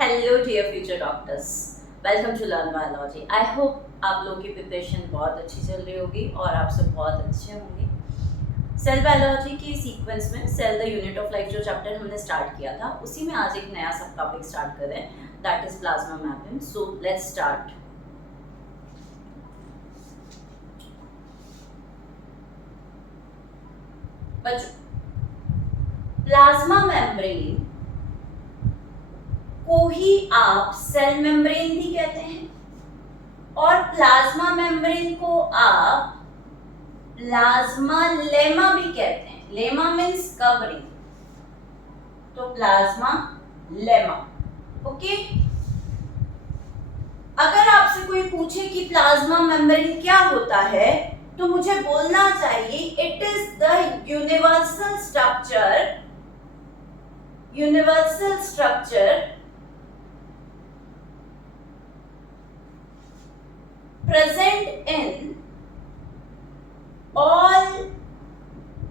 Hello dear future doctors, welcome to learn biology. I hope आप लोगों की preparation बहुत अच्छी चल रही होगी और आप सब बहुत अच्छे होंगे। सेल बायोलॉजी के सीक्वेंस में cell the unit of life जो चैप्टर हमने स्टार्ट किया था, उसी में आज एक नया सब टॉपिक स्टार्ट कर रहे हैं, that is plasma mapping. So let's start. बच्चों, प्लाज्मा मेम्ब्रेन को ही आप सेल मेम्ब्रेन भी कहते हैं और प्लाज्मा मेम्ब्रेन को आप प्लाज्मा लेमा भी कहते हैं। लेमा मीन्स कवरिंग, तो प्लाज्मा लेमा। ओके, अगर आपसे कोई पूछे कि प्लाज्मा मेम्ब्रेन क्या होता है तो मुझे बोलना चाहिए it is the universal structure present in all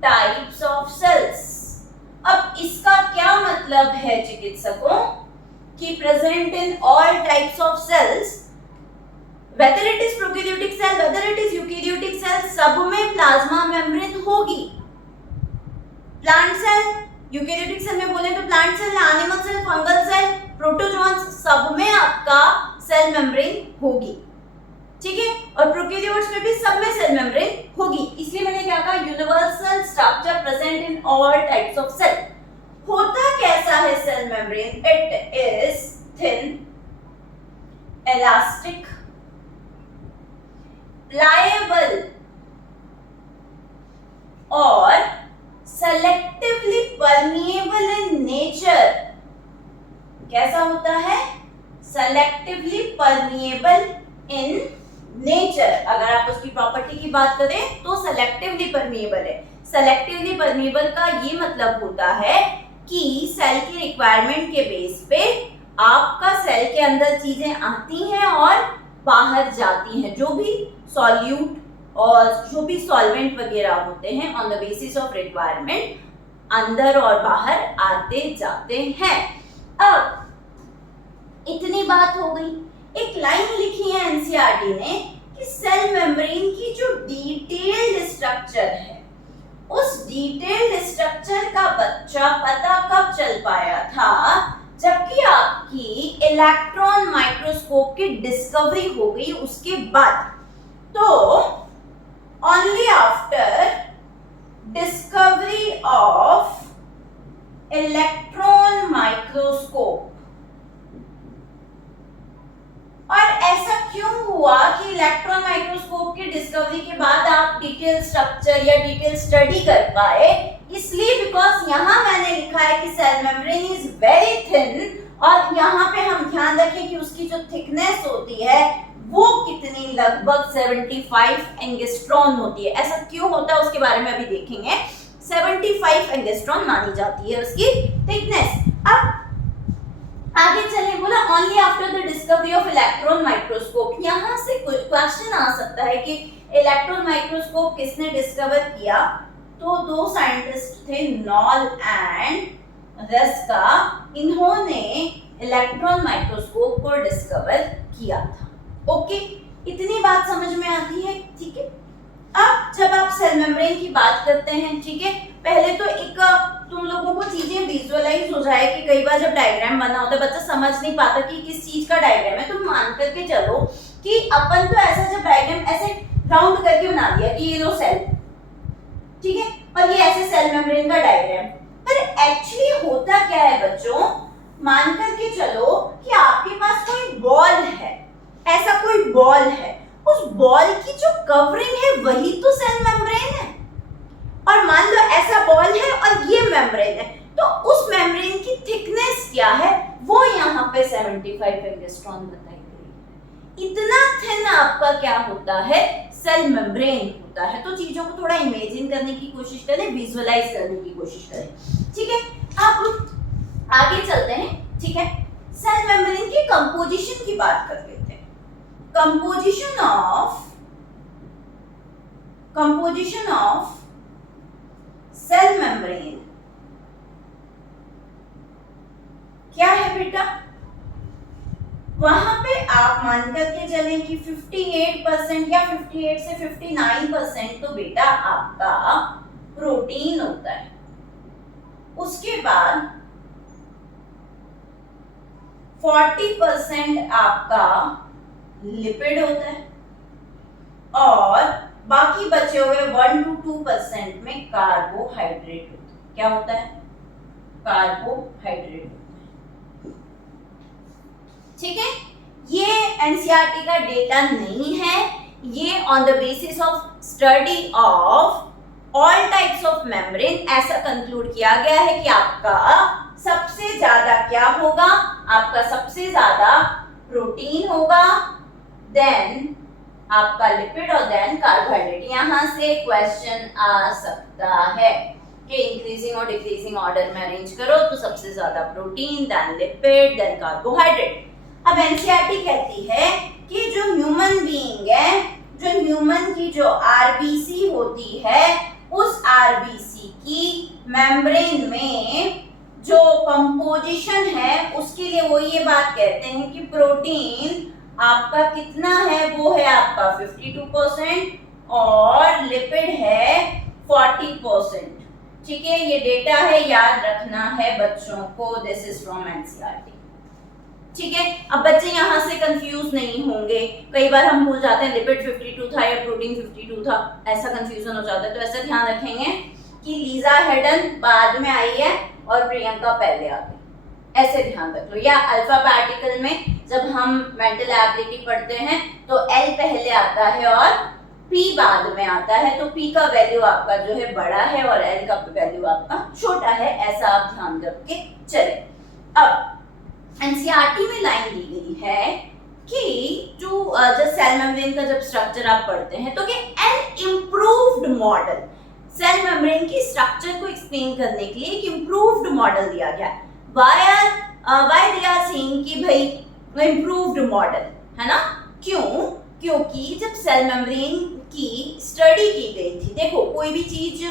types of cells। अब इसका क्या मतलब है चिकित्सकों कि present in all types of cells, whether it is prokaryotic cell, whether it is eukaryotic cell, सब में प्लाज्मा मेम्ब्रेन होगी। प्लांट सेल, यूकेरियोटिक सेल में बोले तो plant cell, animal cell, fungal cell, protozoans, सब में आपका सेल मेम्ब्रेन होगी, ठीक है। और प्रोकैरियोट्स में भी सब में सेल मेम्ब्रेन होगी, इसलिए मैंने क्या कहा, universal structure present in all types of cell. होता कैसा है cell membrane? It is thin, elastic, pliable और सेलेक्टिवली परमिएबल इन नेचर। कैसा होता है? Selectively permeable in nature. अगर आप उसकी प्रॉपर्टी की बात करें तो सेलेक्टिवली परमिएबल है। सेलेक्टिवली परमिएबल का ये मतलब होता है कि सेल की रिक्वायरमेंट के बेस पे आपका सेल के अंदर चीजें आती हैं और बाहर जाती हैं। जो भी सॉल्यूट और जो भी सॉल्वेंट वगैरह होते हैं on the basis of requirement अंदर और बाहर आते जाते हैं। अब इतनी बात हो गई। एक लाइन लिखी है एनसीईआरटी ने कि सेल मेम्ब्रेन की जो डिटेल्ड स्ट्रक्चर है, उस डिटेल्ड स्ट्रक्चर का बच्चा पता कब चल पाया था? जबकि आपकी इलेक्ट्रॉन माइक्रोस्कोप की डिस्कवरी हो गई उसके बाद। तो only after discovery of electron microscope. और ऐसा क्यों हुआ कि इलेक्ट्रॉन माइक्रोस्कोप की डिस्कवरी के बाद आप डिटेल स्ट्रक्चर या डिटेल स्टडी कर पाए? इसलिए बिकॉज यहाँ मैंने लिखा है कि cell membrane is very thin, और यहाँ पे हम ध्यान रखें कि उसकी जो थिकनेस होती है वो कितनी, लगभग 75 एंगस्ट्रॉन होती है। ऐसा क्यों होता है उसके बारे में अभी देखेंगे। 75 एंगस्ट्रॉन मानी जाती है उसकी थिकनेस। अब आगे चले, बोला only after the discovery of electron microscope. यहाँ से क्वेश्चन आ सकता है कि इलेक्ट्रॉन माइक्रोस्कोप किसने डिस्कवर किया? तो दो साइंटिस्ट थे, नॉल एंड रस्का। इन्होंने इलेक्ट्रॉन माइक्रोस्कोप को डिस्कवर किया था। ओके, इतनी बात समझ में आती है, ठीक है। अब जब आप सेल मेम्ब्रेन की बात करते हैं, ठीक है, पहले तो एक तुम लोगों को चीजें विजुअलाइज हो जाए कि कई बार जब डायग्राम बना होता है बच्चा समझ नहीं पाता कि किस चीज का डायग्राम है। तुम मान करके चलो कि अपन तो ऐसा जब डायग्राम ऐसे राउंड करके बना दिया कि ये लो सेल, ठीक है, और ये ऐसे सेल मेम्ब्रेन का डायग्राम। पर एक्चुअली होता क्या है बच्चों? मान करके चलो कि आपके पास कोई बॉल है, ऐसा कोई बॉल है, उस बॉल की जो कवरिंग है वही तो सेल मेम्ब्रेन है। और मान लो ऐसा बॉल है और ये मेम्ब्रेन है, तो उस मेम्ब्रेन की थिकनेस क्या है? वो यहाँ पे 75 एंगस्ट्रॉन बताई गई है। इतना थिन आपका क्या होता है? सेल मेम्ब्रेन होता है। तो चीजों को थोड़ा इमेजिन करने की कोशिश करें, विजुअलाइज करने की कोशिश करें, ठीक है। अब आगे चलते हैं, ठीक है। सेल मेम्ब्रेन की कंपोजिशन की बात कर लेते हैं। कंपोजिशन ऑफ सेल मेम्ब्रेन क्या है बेटा? वहां पे आप मान करके चलें कि 58% या 58 से 59% तो बेटा आपका प्रोटीन होता है। उसके बाद 40% आपका लिपिड होता है और बाकी बचे हुए 1 to 2% में कार्बोहाइड्रेट होता है। क्या होता है? कार्बोहाइड्रेट होता है। ठीक है, ये एनसीईआरटी का डेटा नहीं है, ये on the basis of study of all types of membrane ऐसा कंक्लूड किया गया है कि आपका सबसे ज्यादा क्या होगा? आपका सबसे ज्यादा प्रोटीन होगा, देन आपका लिपिड और देन कार्बोहाइड्रेट। यहां से क्वेश्चन आ सकता है कि इंक्रीजिंग और डिक्रीजिंग ऑर्डर में अरेंज करो तो सबसे ज्यादा protein, then lipid, then carbohydrate. अब एनसीईआरटी कहती है कि जो ह्यूमन बीइंग है, जो ह्यूमन की जो आरबीसी होती है, उस आरबीसी की मेम्ब्रेन में जो कंपोजिशन है उसके लिए वो ये बात कहते हैं कि प्रोटीन आपका कितना है? वो है आपका 52% और लिपिड है 40%। ठीक है, ये डेटा है, याद रखना है बच्चों को। This is from NCERT. ठीक है, अब बच्चे यहाँ से कंफ्यूज नहीं होंगे। कई बार हम भूल जाते हैं लिपिड 52 था या प्रोटीन 52 था, ऐसा कंफ्यूजन हो जाता है। तो ऐसा ध्यान रखेंगे कि लीजा हेडन बाद में आई है और प्रियंका पहले आ गई, ऐसे ध्यान रख लो। या अल्फा पार्टिकल में जब हम मेंटल एबिलिटी पढ़ते हैं तो एल पहले आता है और पी बाद में आता है, तो पी का वैल्यू आपका जो है बड़ा है और एल का वैल्यू आपका छोटा है, ऐसा आप ध्यान रख के चले। अब एनसीईआरटी में लाइन दी गई है कि जो सेल मेम्ब्रेन का जब स्ट्रक्चर आप पढ़ते हैं तो कि an improved model, cell membrane की स्ट्रक्चर को एक्सप्लेन करने के लिए एक इम्प्रूव्ड मॉडल दिया गया। व्हाई दे आर सेइंग कि भाई इम्प्रूव्ड मॉडल है ना? क्यों? क्योंकि जब सेल मेम्ब्रेन की स्टडी की गई थी, देखो कोई भी चीज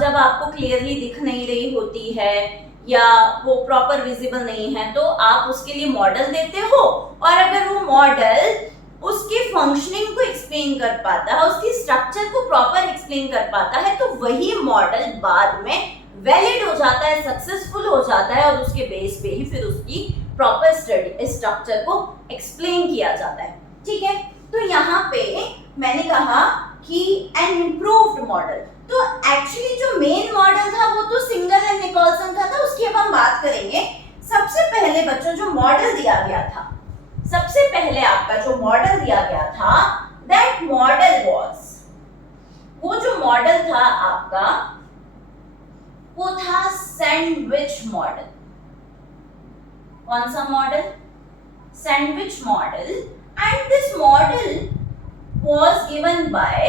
जब आपको क्लियरली दिख नहीं रही होती है या वो प्रॉपर विजिबल नहीं है तो आप उसके लिए मॉडल देते हो, और अगर वो मॉडल उसके फंक्शनिंग को एक्सप्लेन कर पाता है, उसकी स्ट्रक्चर को प्रॉपर एक्सप्लेन कर पाता है, तो वही मॉडल बाद में वैलिड हो जाता है, सक्सेसफुल हो जाता है और उसके बेस पे ही फिर उसकी प्रॉपर स्टडी स्ट्रक्चर को एक्सप्लेन किया जाता है। ठीक है, तो यहाँ पे मैंने कहा कि एन इम्प्रूव्ड मॉडल, तो एक्चुअली जो मेन मॉडल था वो तो सिंगल एंड निकोलसन का था, उसकी अब हम बात करेंगे। सबसे पहले बच्चों जो मॉडल दिया गया था, सबसे पहले आपका जो मॉडल दिया गया था, दैट मॉडल वाज, वो जो मॉडल था आपका वो था सैंडविच मॉडल। कौन सा model? Sandwich model. And this model was given by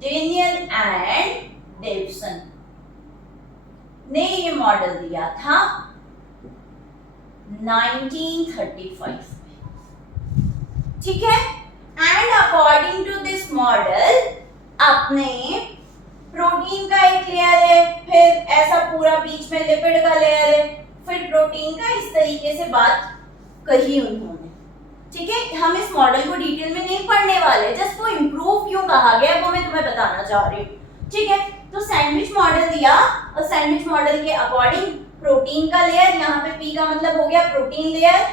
Danielli and Davson ने ये मॉडल दिया था 1935। ठीक है, and according to this model अपने प्रोटीन का एक लेयर है, फिर ऐसा पूरा बीच में लिपिड का लेयर है, फिर प्रोटीन का, इस तरीके से बात कही उन्होंने। ठीक है, हम इस मॉडल को डिटेल में नहीं पढ़ने वाले, जस्ट वो इम्प्रूव क्यों कहा गया वो मैं तुम्हें बताना चाह रही हूँ। ठीक है, तो सैंडविच मॉडल दिया और सैंडविच मॉडल के अकॉर्डिंग प्रोटीन का लेयर, यहाँ पे पी का मतलब हो गया प्रोटीन लेयर।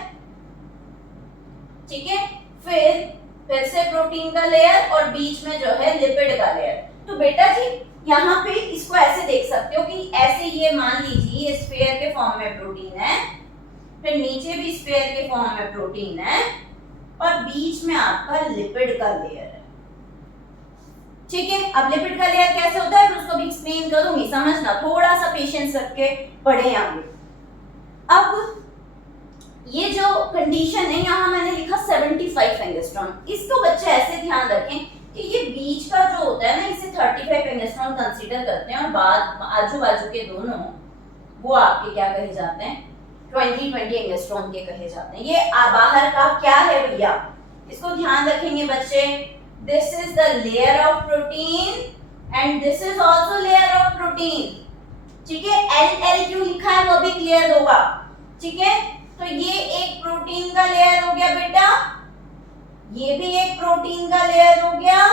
ठीक है, फिर से प्रोटीन का लेयर और बीच में जो है लिपिड का लेयर। तो बेटा जी यहाँ पे इसको ऐसे देख सकते हो कि ऐसे ये मान लीजिए स्फीयर के फॉर्म में प्रोटीन है, फिर नीचे भी स्फीयर के फॉर्म में प्रोटीन है और बीच में आपका लिपिड का लेयर है। ठीक है, अब लिपिड का लेयर कैसे होता है फिर उसको भी एक्सप्लेन करूंगी, समझना, थोड़ा सा पेशेंस रख के पढ़े आगे। अब ये जो कंडीशन है यहाँ मैंने लिखा 75 एंगस्ट्रॉम, इसको बच्चे ऐसे ध्यान रखें कि ये बीच का जो होता है ना इसे 35 एंगस्ट्रॉम कंसीडर करते हैं और बाद आजू बाजू के दोनों वो आपके क्या कहे जाते हैं 20 एंगस्ट्रॉम के कहे जाते हैं। ये बाहर का क्या है भैया, इसको ध्यान रखेंगे बच्चे। This is the layer of protein and this is also layer of protein. ठीक है, एल क्यों लिखा है वो भी क्लियर होगा, ठीक है। तो ये एक प्रोटीन का लेयर हो गया बेटा, ये भी एक प्रोटीन का लेयर हो गया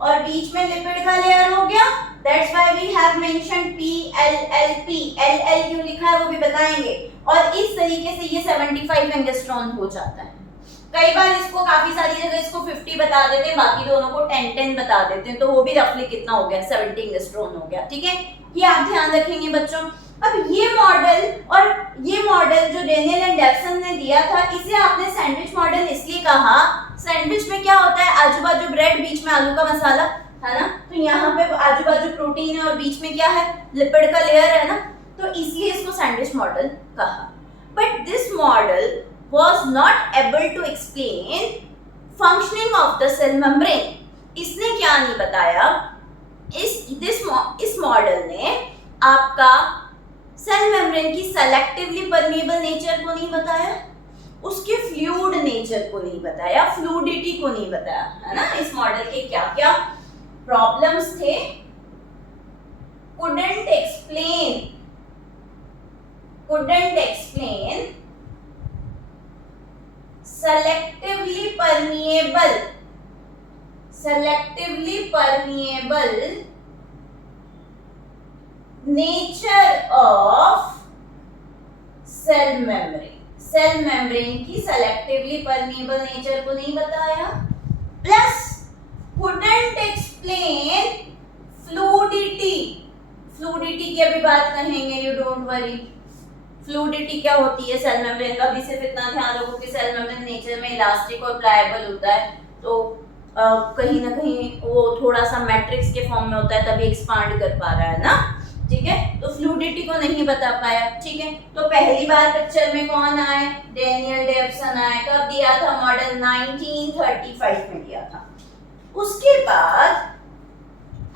और बीच में लिपिड का लेयर हो गया। That's why we have mentioned PLLP। LL क्यों लिखा है वो भी बताएंगे। और इस तरीके से ये 75 एंगस्ट्रॉन हो जाता है। कई बार इसको काफी सारी जगह इसको 50 बता देते हैं, बाकी दोनों को 10 बता देते हैं, तो वो भी रफली कितना हो गया 70 एंगस्ट्रॉन हो गया, ठीक है। ये आप ध्यान रखेंगे बच्चों। अब ये मॉडल जो डेनियल एंड डेवसन ने दिया था, इसे आपने सैंडविच मॉडल इसलिए कहा, सैंडविच में क्या होता है, आजू बाजू ब्रेड, बीच में आलू का मसाला है ना, तो यहाँ पे आजू बाजू प्रोटीन है और बीच में क्या है, लिपिड का लेयर है ना, तो इसलिए इसको सैंडविच मॉडल कहा। But this model was not able to explain functioning of the cell membrane। इसने क्या नहीं बताया, इस मॉडल ने आपका सेल मेम्ब्रेन की सेलेक्टिवली परमेबल नेचर को नहीं बताया, उसके फ्लूइड नेचर को नहीं बताया, फ्लूइडिटी को नहीं बताया, है ना। इस मॉडल के क्या क्या प्रॉब्लम्स थे, couldn't explain selectively permeable nature of cell membrane की selectively permeable nature को नहीं बताया, plus couldn't explain fluidity की अभी बात कहेंगे, you don't worry। फ्लूइडिटी क्या होती है सेल मेम्ब्रेन का, भी सिर्फ इतना ध्यान रखो कि सेल मेम्ब्रेन नेचर में इलास्टिक और प्लायबल होता है, तो कहीं ना कहीं वो थोड़ा सा मैट्रिक्स के फॉर्म में होता है, तभी एक्सपांड कर पा रहा है ना, ठीक है। तो फ्लूइडिटी को नहीं बता पाया, ठीक है। तो पहली बार पिक्चर में कौन आए, डेनियल डेवसन आए। कब दिया था मॉडल, 1935 में दिया था। उसके बाद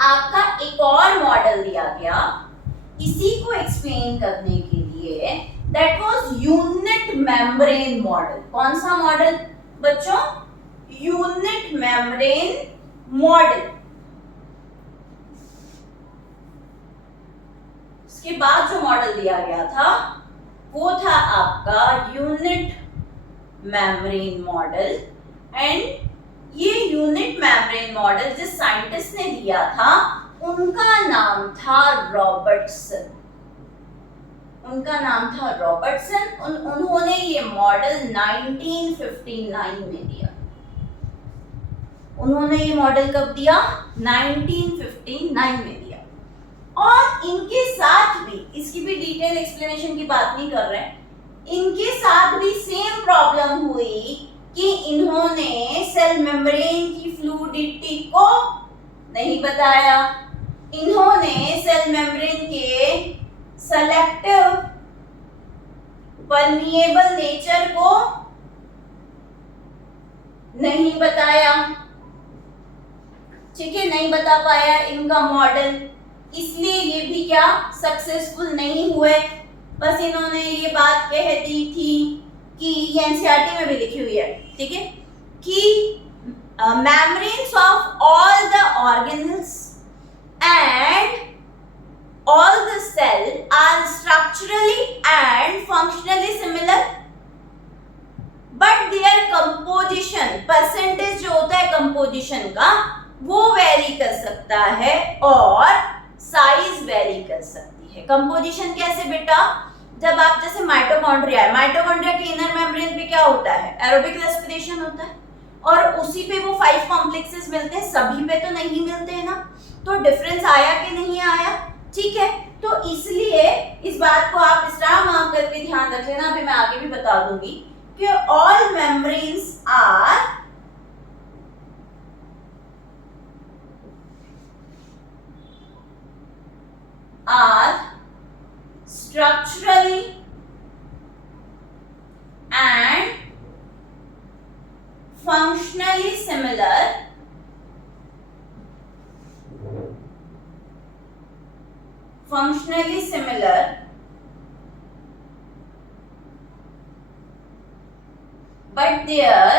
आपका एक और मॉडल दिया गया इसी को एक्सप्लेन करने के लिए, that was unit membrane model. कौन सा मॉडल बच्चों, यूनिट मेम्ब्रेन मॉडल। उसके बाद जो मॉडल दिया गया था वो था आपका यूनिट मेम्ब्रेन मॉडल। एंड ये यूनिट मेम्ब्रेन मॉडल जिस साइंटिस्ट ने दिया था उनका नाम था रॉबर्टसन। उन्होंने ये मॉडल 1959 में दिया। उन्होंने ये मॉडल कब दिया, 1959 में दिया। और इनके साथ भी, इसकी भी डिटेल एक्सप्लेनेशन की बात नहीं कर रहे हैं, इनके साथ भी सेम प्रॉब्लम हुई कि इन्होंने सेल मेम्ब्रेन की फ्लूइडिटी को नहीं बताया, इन्होंने सेल मेम्ब्रेन के सेलेक्टिव परमिएबल नेचर को नहीं बताया, ठीक है, नहीं बता पाया इनका मॉडल, इसलिए ये भी क्या सक्सेसफुल नहीं हुए। बस इन्होंने ये बात कह दी थी कि ये एनसीईआरटी में भी लिखी हुई है, ठीक है, कि membranes of all the organelles and all the cell are structurally and functionally similar, but their composition percentage जो होता है composition का वो वेरी कर सकता है और साइज वेरी कर सकती है। composition कैसे बेटा, जब आप जैसे माइटोकॉन्ड्रिया के इनर मेम्ब्रेन पे क्या होता है, एरोबिक रेस्पिरेशन होता है, और उसी पे वो 5 कॉम्प्लेक्सेस मिलते हैं, सभी पे तो नहीं मिलते हैं ना, तो डिफरेंस आया कि नहीं आया, ठीक है। तो इसलिए इस बात को आप स्टार मार्क करके ध्यान रख लेना, अभी मैं आगे भी बता दूंगी कि all membranes are structurally and functionally similar, but their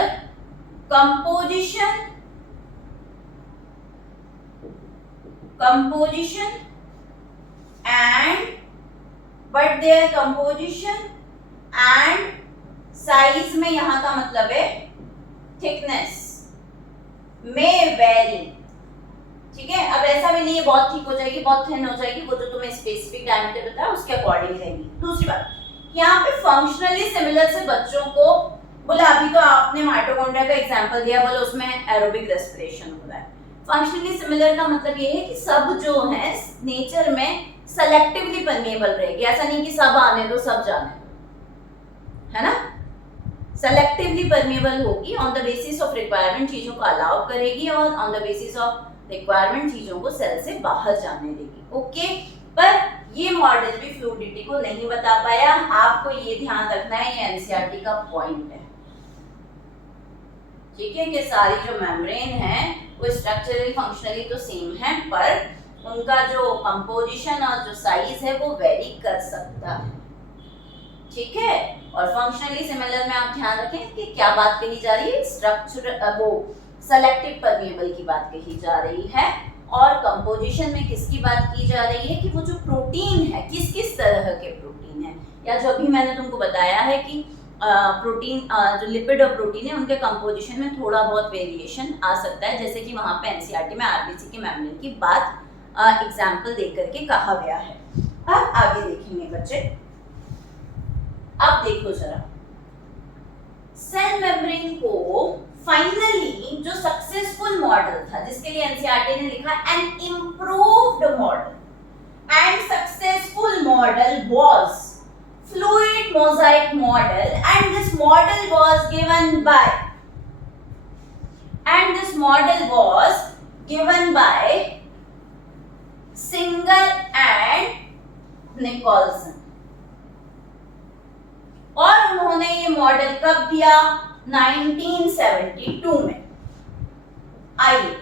composition and but their composition and size में यहां का मतलब है थिकनेस में वेरी। ठीक है, अब ऐसा भी नहीं है बहुत थिक हो जाएगी बहुत थिन हो जाएगी, वो जो तुम्हें स्पेसिफिक डायमीटर बताया उसके अकॉर्डिंग रहेगी। दूसरी बात, यहाँ पे फंक्शनली सिमिलर से बच्चों को बोला, अभी तो आपने माइटोकॉन्ड्रिया का एग्जांपल दिया, बोला उसमें एरोबिक रेस्पिरेशन हो रहा है। फंक्शनली सिमिलर का मतलब ये है कि सब जो है नेचर में सेलेक्टिवली परमेएबल रहेगी, ऐसा नहीं कि सब आने दो सब जाने दो, है ना। सेलेक्टिवली परमेएबल होगी, on the basis of requirement चीजों को अलाउ करेगी और on the basis of requirement चीजों को सेल से बाहर जाने देगी। ओके, पर ये मॉडल भी फ्लूइडिटी को नहीं बता पाया, आपको ये ध्यान रखना है, ये एनसीईआरटी का पॉइंट है। ठीक है, कि सारी जो मेम्ब्रेन है वो स्ट्रक्चरली फंक्शनली तो सेम है, पर उनका जो कंपोजिशन और जो साइज है वो वेरी कर सकता है। ठीक है, और फंक्शनली सिमिलर में आप ध्यान रखें कि क्या बात कही जा रही है, स्ट्रक्चर वो सेलेक्टिव परमेएबल की बात कही जा रही है, और कंपोजिशन में किसकी बात की जा रही है कि वो जो प्रोटीन है किस किस तरह के प्रोटीन है, या जो अभी मैंने तुमको बताया है कि प्रोटीन जो लिपिड और प्रोटीन है उनके कंपोजिशन में थोड़ा बहुत वेरिएशन आ सकता है, जैसे कि वहां पे एनसीईआरटी में आरबीसी के मेम्ब्रेन की बात एग्जांपल दे करके कहा गया है। अब आगे देखेंगे बच्चे, अब देखो जरा सेल मेम्ब्रेन को फाइनली जो सक्सेसफुल मॉडल था जिसके लिए एनसीईआरटी ने लिखा N improved model, and successful model was fluid mosaic model, and this model was given by Singer and Nicholson। और उन्होंने ये मॉडल कब दिया, 1972 में। आइए,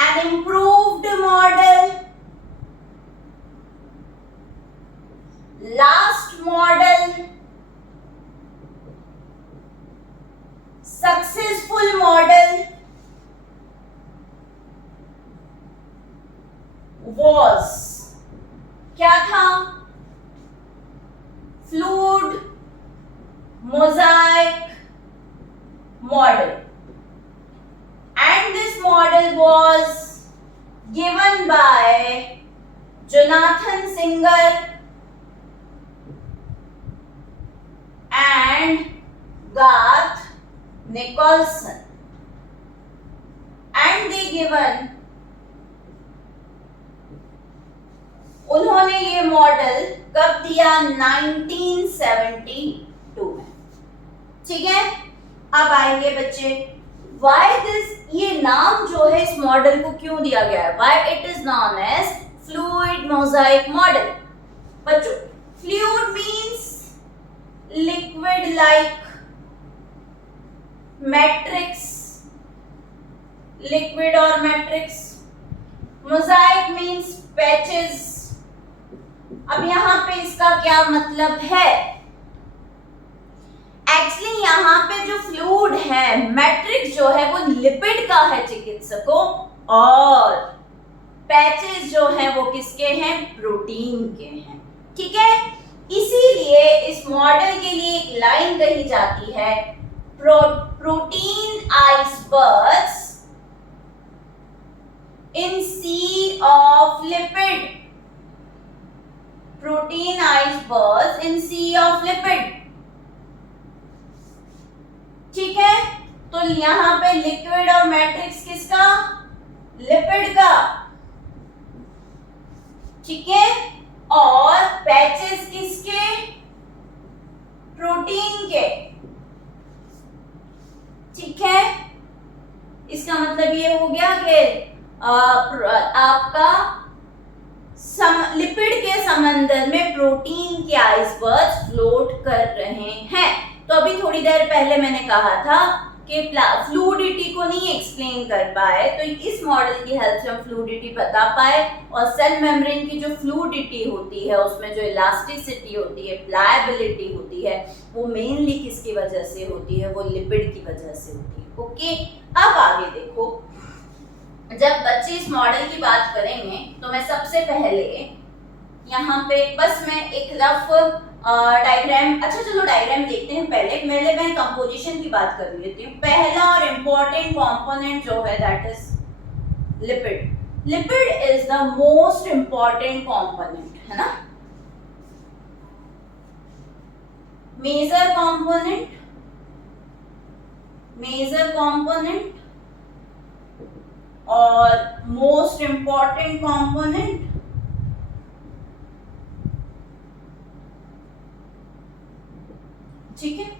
an improved model, last model, successful model was क्या था, fluid mosaic model, and this model was given by Jonathan Singer and Garth Nicholson, and they given, उन्होंने ये मॉडल कब दिया, 1972 में। ठीक है, अब आएंगे बच्चे why this, ये नाम जो है इस मॉडल को क्यों दिया गया है, why it is known as fluid mosaic model। बच्चों, fluid means liquid like, matrix liquid or matrix, mosaic means patches। अब यहां पे इसका क्या मतलब है, एक्चुअली यहाँ पे जो फ्लूइड है, मैट्रिक्स जो है वो लिपिड का है चिकित्सकों, और पैचेस जो है वो किसके हैं, प्रोटीन के हैं। ठीक है, इसीलिए इस मॉडल के लिए एक लाइन कही जाती है, protein icebergs in sea of lipid, protein icebergs in sea of lipid. ठीक है, तो यहां पे लिक्विड और मैट्रिक्स किसका, लिपिड का। ठीक है, और पैचेस किसके, प्रोटीन के। ठीक है, इसका मतलब ये हो गया कि आपका लिपिड के समंदर में प्रोटीन के आइसबर्ग्स फ्लोट कर रहे हैं। तो अभी थोड़ी देर पहले मैंने कहा था कि फ्लूइडिटी को नहीं एक्सप्लेन कर पाए, तो इस मॉडल की हेल्प से हम फ्लूइडिटी बता पाए, और सेल मेम्ब्रेन की जो फ्लूइडिटी होती है उसमें जो इलास्टिसिटी होती है, प्लायबिलिटी होती है, वो मेनली किसकी वजह से होती है, वो लिपिड की वजह से होती है। ओके, अब आगे देखो, जब बच्चे इस मॉडल की बात करेंगे तो मैं सबसे पहले यहाँ पे बस मैं एक रफ डायग्राम, अच्छा चलो डायग्राम देखते हैं पहले मैं कंपोजिशन की बात कर लेती हूँ। पहला और इम्पोर्टेंट कंपोनेंट जो है that is lipid. Lipid is the most important component, है ना। मेजर कंपोनेंट और मोस्ट इम्पोर्टेंट कंपोनेंट। ठीक है,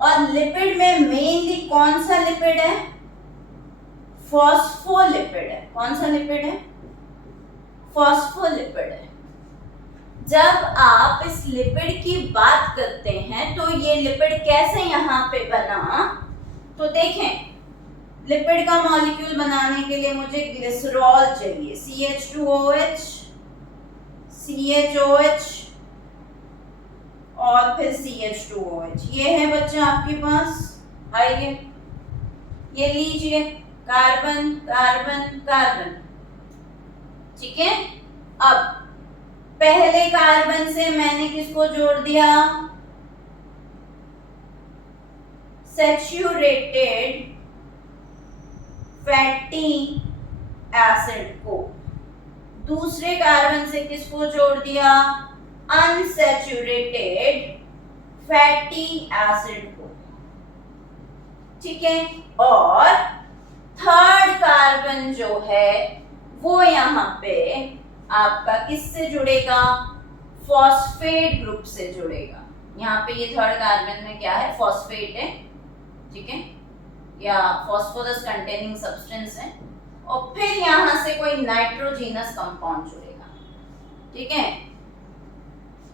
और लिपिड में मेनली कौन सा लिपिड है? फॉस्फोलिपिड है। कौन सा लिपिड है? फॉस्फोलिपिड है। जब आप इस लिपिड की बात करते हैं तो ये लिपिड कैसे यहाँ पे बना, तो देखें लिपिड का मॉलिक्यूल बनाने के लिए मुझे ग्लिसरॉल चाहिए, CH2OH, CHOH और फिर CH2OH। ये है बच्चा आपके पास, आइए ये लीजिए, कार्बन कार्बन कार्बन। ठीक है, अब पहले कार्बन से मैंने किसको जोड़ दिया? सैचुरेटेड फैटी एसिड को। दूसरे कार्बन से किसको जोड़ दिया? अनसैचुरेटेड फैटी एसिड को। ठीक है, और थर्ड कार्बन जो है वो यहाँ पे आपका किससे जुड़ेगा? फॉस्फेट ग्रुप से जुड़ेगा। यहाँ पे ये थर्ड कार्बन में क्या है? फॉस्फेट है, ठीक है, या फॉस्फोरस कंटेनिंग सब्सटेंस है, और फिर यहाँ से कोई नाइट्रोजीनस कंपाउंड जुड़ेगा। ठीक है,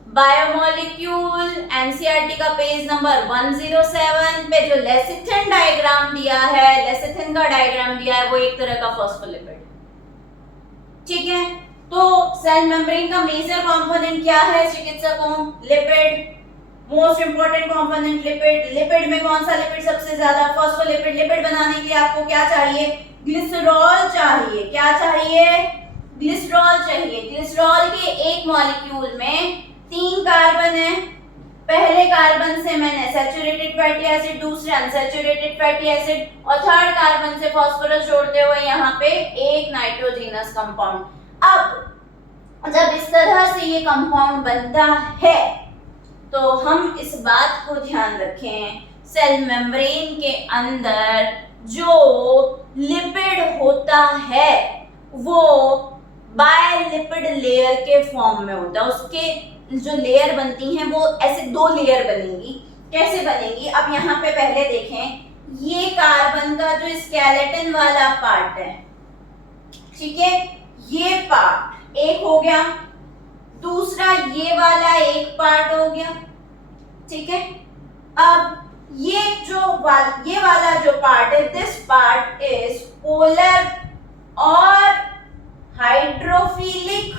बायोमोलिक्यूल एनसीईआरटी का पेज नंबर 107 पे जो लेसिथिन डायग्राम दिया है, लेसिथिन का डायग्राम दिया है, वो एक तरह का फॉस्फोलिपिड। ठीक है, तो सेल मेम्ब्रेन का मेजर कंपोनेंट क्या है चिकित्सकों? Lipid. Most important component lipid. Lipid में कौन सा लिपिड सबसे ज्यादा? फॉस्फोलिपिड। लिपिड बनाने के लिए आपको क्या चाहिए? ग्लिसरॉल चाहिए। क्या चाहिए? ग्लिसरॉल चाहिए। ग्लिसरॉल के एक मॉलिक्यूल में 3 कार्बन है। पहले कार्बन से मैंने सैचुरेटेड फैटी एसिड, दूसरे अनसैचुरेटेड फैटी एसिड, और थर्ड कार्बन से फास्फोरस जोड़ते हुए यहाँ पे एक नाइट्रोजीनस कंपाउंड। अब जब इस तरह से ये कंपाउंड बनता है तो हम इस बात को ध्यान रखें, सेल मेम्ब्रेन के अंदर जो लिपिड होता है वो बायलिपिड लेयर के फॉर्म में होता है। उसके जो लेयर बनती हैं वो ऐसे 2 लेयर बनेंगी। कैसे बनेंगी? अब यहाँ पे पहले देखें, ये कार्बन का जो स्केलेटन वाला पार्ट है, ठीक है, ये पार्ट एक हो गया, दूसरा ये वाला एक पार्ट हो गया। ठीक है, अब ये वाला जो पार्ट है, दिस पार्ट इज पोलर और हाइड्रोफिलिक।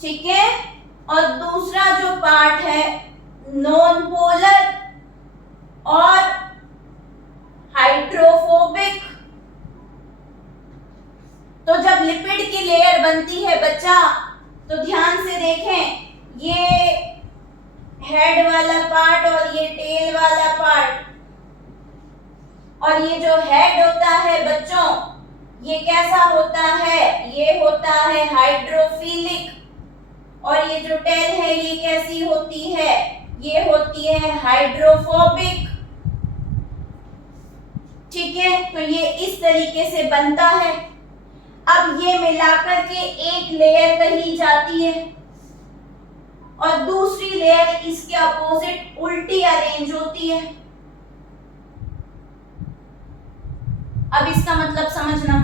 ठीक है, और दूसरा जो पार्ट है नॉन पोलर और हाइड्रोफोबिक। तो जब लिपिड की लेयर बनती है बच्चा, तो ध्यान से देखें, ये हेड वाला पार्ट और ये टेल वाला पार्ट, और ये जो हेड होता है बच्चों, ये कैसा होता है? ये होता है हाइड्रोफिलिक, और ये जो टेल है ये कैसी होती है? ये होती है हाइड्रोफोबिक। ठीक है, तो ये इस तरीके से बनता है। अब ये मिलाकर के एक लेयर कही जाती है और दूसरी लेयर इसके अपोजिट उल्टी अरेंज होती है। अब इसका मतलब समझना,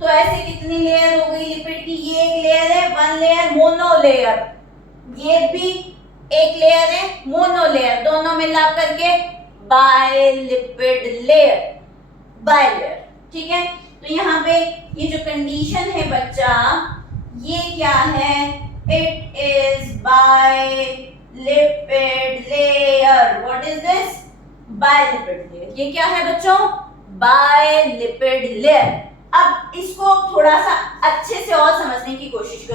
तो ऐसे कितनी लेयर हो गई लिपिड की? ये एक लेयर है, 1 लेयर मोनोलेयर, ये भी एक लेयर है मोनोलेयर, दोनों मिला करके बायलिपिड लेयर, बायलेयर। ठीक है, तो यहाँ पे ये जो कंडीशन है बच्चा, ये क्या है? It is bilipid layer. What is this? Bilipid layer. ये क्या है बच्चों? Bilipid layer. अब इसको थोड़ा सा अच्छे से और समझने की कोशिश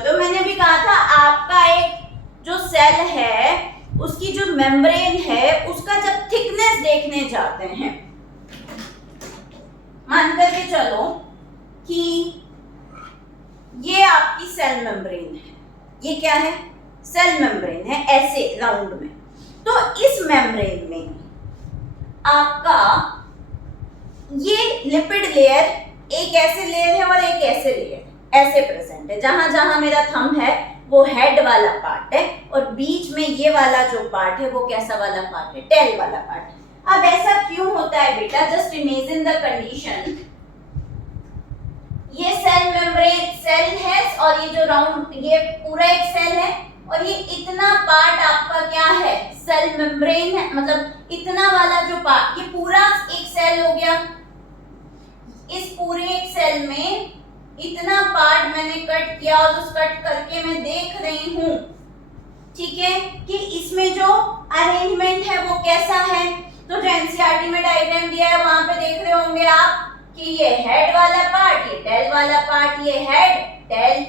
सेल है उसकी जो मेम्ब्रेन है उसका जब थिकनेस देखने जाते हैं, मान करके चलो कि ये आपकी सेल मेम्ब्रेन है, ये क्या है, सेल मेम्ब्रेन है ऐसे राउंड में। तो इस मेम्ब्रेन में आपका ये लिपिड लेयर एक ऐसे लेयर है और एक ऐसे लेयर ऐसे प्रेजेंट है। जहां जहां मेरा थंब है वो हेड वाला पार्ट है और बीच में ये वाला जो पार्ट है वो कैसा वाला पार्ट है, टेल वाला पार्ट है। अब ऐसा क्यों होता है बेटा, जस्ट इमेजिन द कंडीशन, ये सेल मेम्ब्रेन सेल है और ये जो राउंड ये पूरा एक सेल है और ये इतना पार्ट आपका क्या है, सेल मेम्ब्रेन है, मतलब इतना वाला जो पार्ट ये पूरा एक सेल हो गया। इस पूरे एक सेल में इतना पार्ट मैंने कट किया और उस कट करके मैं देख रही हूं, ठीक है, कि इसमें जो अरेंजमेंट है वो कैसा है। तो जो एनसीईआरटी में डायग्राम दिया है वहां पे देख रहे होंगे आप कि ये हेड वाला पार्ट, ये टेल वाला पार्ट, ये हेड टेल,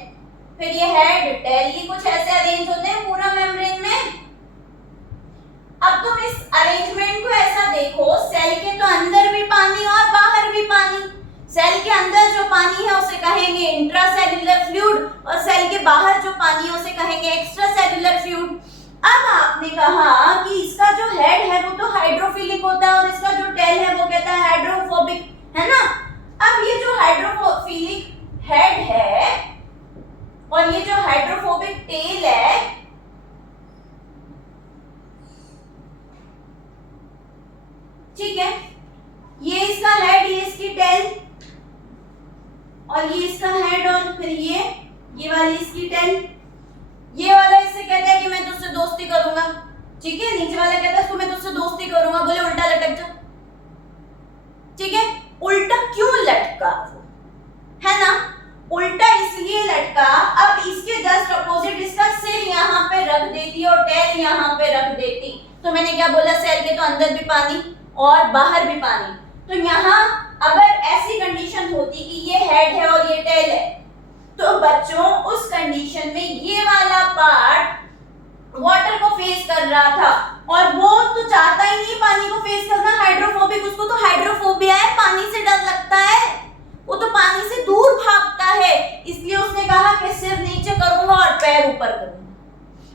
फिर ये हेड टेल, ये कुछ ऐसे अरेंज होते हैं पूरा मेम्ब्रेन में। अब तुम इस अरेंजमेंट को ऐसा देखो, सेल के तो अंदर भी पानी और बाहर भी पानी। सेल के अंदर जो पानी है उसे कहेंगे इंट्रासेल्युलर फ्लूइड और सेल के बाहर जो पानी है उसे कहेंगे एक्स्ट्रासेल्युलर फ्लूइड। अब आपने कहा कि इसका जो हेड है वो तो हाइड्रोफिलिक होता है और इसका जो टेल है वो कहता है हाइड्रोफोबिक, है ना। अब ये जो हाइड्रोफिलिक हेड है और ये जो हाइड्रोफोबिक टेल है, ठीक है, ये इसका हेड, ये इसकी टेल और ये इसका हेड और फिर ये वाली इसकी टेल। ये वाला इससे कहता है कि मैं तुझसे दोस्ती करूंगा, ठीक है, नीचे वाला कहता है इसको मैं तुझसे दोस्ती करूंगा, बोले उल्टा लटक जा, ठीक है। उल्टा क्यों लटका वो, है ना, उल्टा इसलिए लटका, अब इसके जस्ट अपोजिट इसका सिर यहाँ पे रख देती और टेल यहाँ पे रख देती, तो मैंने क्या बोला, सेल के तो अंदर भी पानी और बाहर भी पानी। तो यहाँ अगर ऐसी कंडीशन होती कि ये हेड है और ये टेल है, तो बच्चों उस कंडीशन में ये वाला पार्ट वाटर को फेस कर रहा था और वो तो चाहता ही नहीं पानी को फेस करना, हाइड्रोफोबिक, उसको तो हाइड्रोफोबिया है, पानी से डर लगता है, वो तो पानी से दूर भागता है, इसलिए उसने कहा कि सिर नीचे करूंगा और पैर ऊपर करूंगा।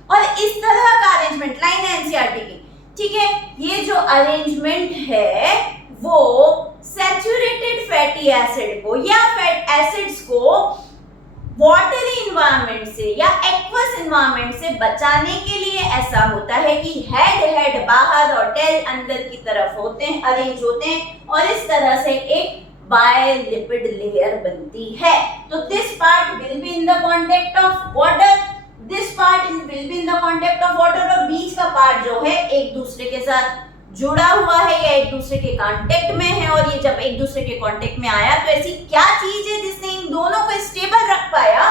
और इस तरह का अरेंजमेंट लाइन है एनसीईआरटी की, ठीक है। ये जो अरेंजमेंट है वो सैचुरेटेड फैटी एसिड को या फैट एसिड्स को वाटरी इन्वायरमेंट से या एक्वस इन्वायरमेंट से बचाने के लिए ऐसा होता है कि हेड बाहर और टेल अंदर की तरफ होते हैं, अरेंज होते हैं और इस तरह से एक बायलिपिड लेयर बनती है। तो this part will be in the contact of water, this part will be in the contact of water और बीच का पार्ट जो है एक दूसरे के साथ जुड़ा हुआ है या एक दूसरे के कांटेक्ट में है। और ये जब एक दूसरे के कांटेक्ट में आया तो ऐसी क्या चीज है जिसने इन दोनों को स्टेबल रख पाया,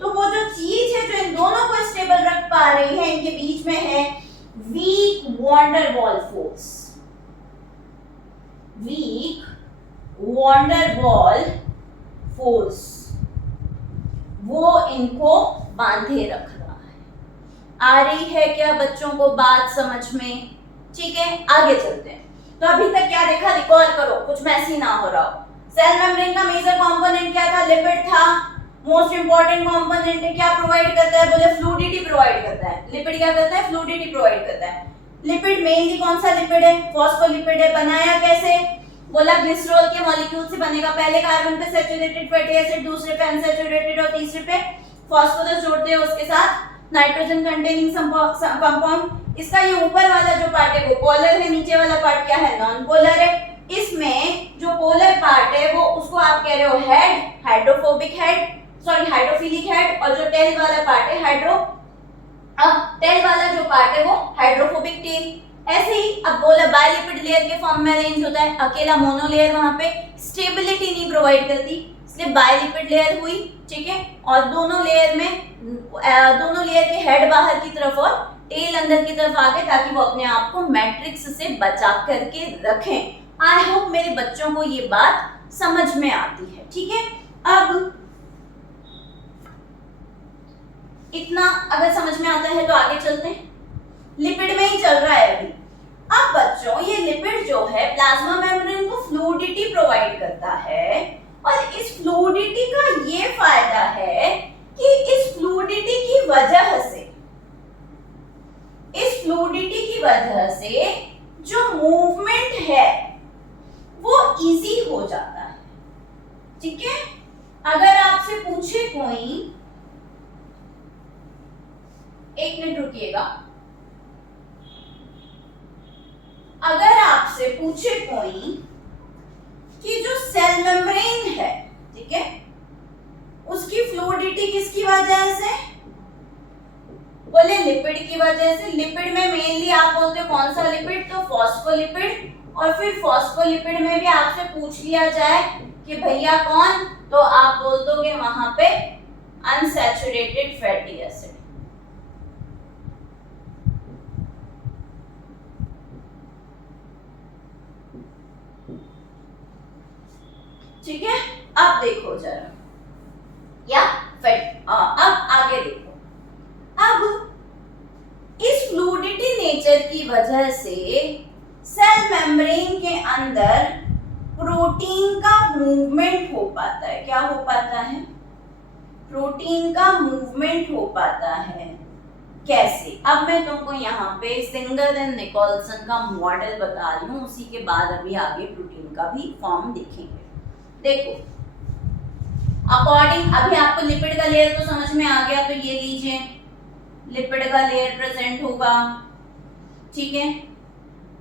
तो वो जो चीज है जो इन दोनों को स्टेबल रख पा रही है इनके बीच में है weak van der Waals force. Weak van der Waals force वो इनको बांधे रख रहा है। आ रही है क्या बच्चों को बात समझ में? ठीक है, आगे चलते हैं। तो अभी तक क्या देखा, रिकॉल करो, कुछ मैसी ना हो रहा हो। सेल मेम्ब्रेन का मेजर कंपोनेंट क्या था, लिपिड था। मोस्ट इंपॉर्टेंट कंपोनेंट है, क्या प्रोवाइड करता है, बोले फ्लूइडिटी प्रोवाइड करता है। लिपिड क्या करता है, फ्लूइडिटी प्रोवाइड करता है। लिपिड मेनली कौन सा लिपिड है, फॉस्फोलिपिड है। बनाया कैसे, बोला ग्लिसरॉल के मॉलिक्यूल से बनेगा। पहले कार्बन पे सैचुरेटेड फैटी एसिड, दूसरे पे अनसैचुरेटेड और तीसरे पे फास्फोरस जोड़ते हैं, उसके साथ नाइट्रोजन कंटेनिंग कंपाउंड। इसका ये ऊपर वाला जो पार्ट है वो पोलर है, नीचे वाला पार्ट क्या है, नॉन पोलर है। इसमें जो पोलर पार्ट है वो उसको आप कह रहे हो head, hydrophobic head, sorry hydrophilic head, और जो टेल वाला पार्ट है टेल वाला जो पार्ट है वो हाइड्रोफोबिक टेल। ऐसे ही अब बोला बायलिपिड लेयर के फॉर्म में अरेंज होता है। अकेला मोनोलेयर वहां पे स्टेबिलिटी नहीं प्रोवाइड करती, इसलिए बायलिपिड लेयर हुई, ठीक है। और दोनों लेयर के हेड बाहर की तरफ और टेल अंदर की तरफ आ गए, ताकि वो अपने आप को मैट्रिक्स से बचा करके रखें। आई होप मेरे बच्चों को ये बात समझ में आती है, ठीक है। अब इतना अगर समझ में आता है तो आगे चलते हैं। लिपिड में ही चल रहा है अभी। अब बच्चों ये लिपिड जो है प्लाज्मा मेम्ब्रेन को फ्लूइडिटी प्रोवाइड करता है, और इस फ्लूइडिटी का ये फायदा है कि इस फ्लूइडिटी की वजह से जो मूवमेंट है वो इजी हो जाता है। ठीक है, अगर आपसे पूछे कोई, एक मिनट रुकिएगा, अगर आपसे पूछे कोई कि जो सेल मेम्ब्रेन है, ठीक है, उसकी फ्लूइडिटी किसकी वजह से, बोले लिपिड की वजह से। लिपिड में मेनली आप बोलते हो कौन सा लिपिड, तो फॉस्फोलिपिड। और फिर फॉस्फोलिपिड में भी आपसे पूछ लिया जाए कि भैया कौन, तो आप बोल दोगे वहां पे अनसैचुरेटेड फैटी एसिड। ठीक है, अब देखो जरा, या अब आगे देखो। अब इस फ्लूइडिटी नेचर की वजह से सेल मेम्ब्रेन के अंदर प्रोटीन का मूवमेंट हो पाता है। क्या हो पाता है? प्रोटीन का मूवमेंट हो पाता है। कैसे? अब मैं तुमको यहाँ पे सिंगल एंड निकोलसन का मॉडल बता रही हूँ, उसी के बाद अभी आगे प्रोटीन का भी फॉर्म देखेंगे। देखो, अकॉर्डिंग, अभी आपको लिपिड का लेयर तो समझ में आ गया, तो ये लीजिए लिपिड का लेयर प्रेजेंट होगा। ठीक है,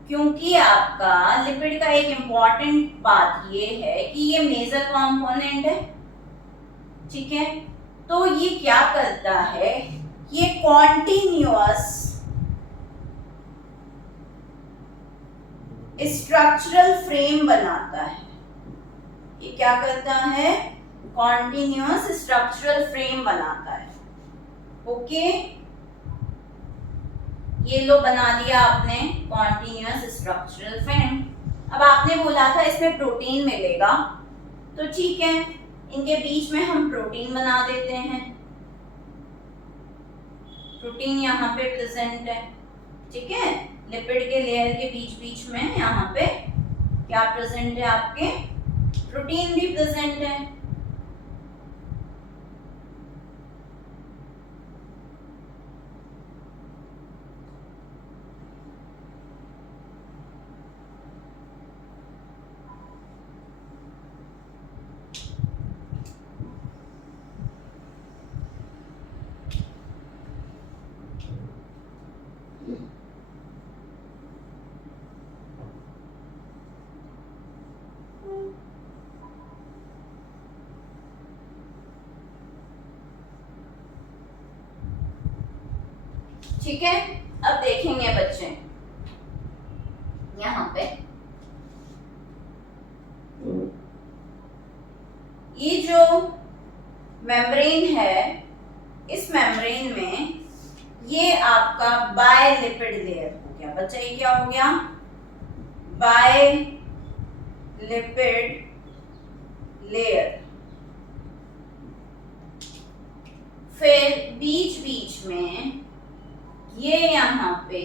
क्योंकि आपका लिपिड का एक इंपॉर्टेंट बात ये है कि ये मेजर कंपोनेंट है। ठीक है, तो ये क्या करता है, ये कॉन्टिन्यूअस स्ट्रक्चरल फ्रेम बनाता है। ये क्या करता है? कॉन्टिन्यूअस स्ट्रक्चरल फ्रेम बनाता है। ओके, ये लो बना दिया आपने कॉन्टिन्यूअस स्ट्रक्चरल फ्रेम। अब आपने बोला था इसमें प्रोटीन मिलेगा, तो ठीक है, इनके बीच में हम प्रोटीन बना देते हैं। प्रोटीन यहाँ पे प्रेजेंट है। ठीक है, लिपिड के लेयर के बीच बीच में यहाँ पे क्या प्रेजेंट है? आपके प्रोटीन भी प्रेजेंट है। ठीक है, अब देखेंगे बच्चे यहाँ पे ये जो मेम्ब्रेन है, इस मेम्ब्रेन में ये आपका बायलिपिड लेयर हो गया। बच्चा ये क्या हो गया? बायलिपिड लेयर। फिर बीच बीच में ये यहाँ पे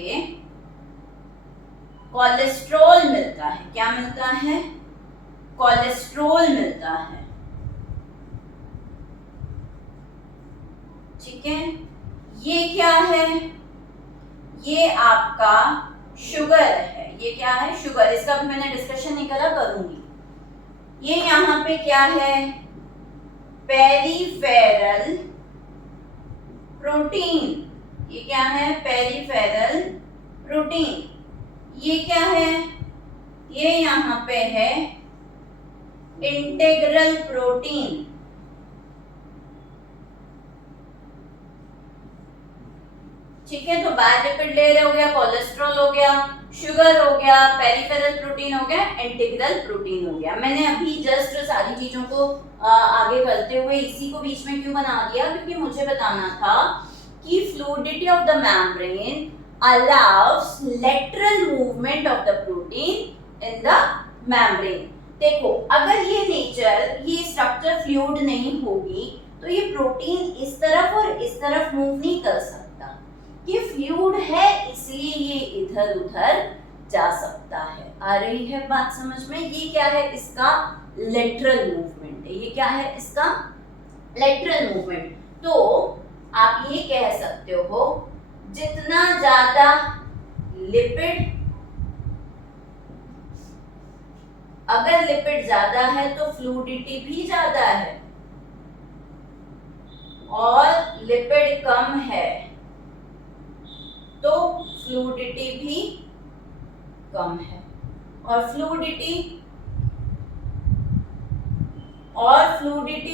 कोलेस्ट्रॉल मिलता है। क्या मिलता है? कोलेस्ट्रॉल मिलता है। ठीक है, ये क्या है? ये आपका शुगर है। ये क्या है? शुगर। इसका भी मैंने डिस्कशन नहीं करा, करूंगी। ये यहाँ पे क्या है? Peripheral protein. ये क्या है? Peripheral protein. ये क्या है? ये यहाँ पे है इंटीग्रल प्रोटीन। ठीक है, तो बायलिपिड लेयर हो गया, कोलेस्ट्रॉल हो गया, शुगर हो गया, पेरिफेरल प्रोटीन हो गया, इंटीग्रल प्रोटीन हो गया। मैंने अभी जस्ट सारी चीजों को आगे करते हुए इसी को बीच में क्यों बना दिया? क्योंकि मुझे बताना था कि fluidity of the membrane allows lateral movement of the protein in the membrane। देखो, अगर ये नेचर, ये स्ट्रक्चर फ्लूइड नहीं होगी तो ये प्रोटीन इस तरफ और इस तरफ मूव नहीं कर सकता। ये फ्लूइड है इसलिए ये इधर उधर जा सकता है। आ रही है बात समझ में? ये क्या है? इसका लेटरल मूवमेंट है। ये क्या है? इसका लेटरल मूवमेंट। तो आप ये कह सकते हो जितना ज्यादा लिपिड, अगर लिपिड ज्यादा है तो फ्लूइडिटी भी ज्यादा है, और लिपिड कम है तो फ्लूइडिटी भी कम है। और फ्लूइडिटी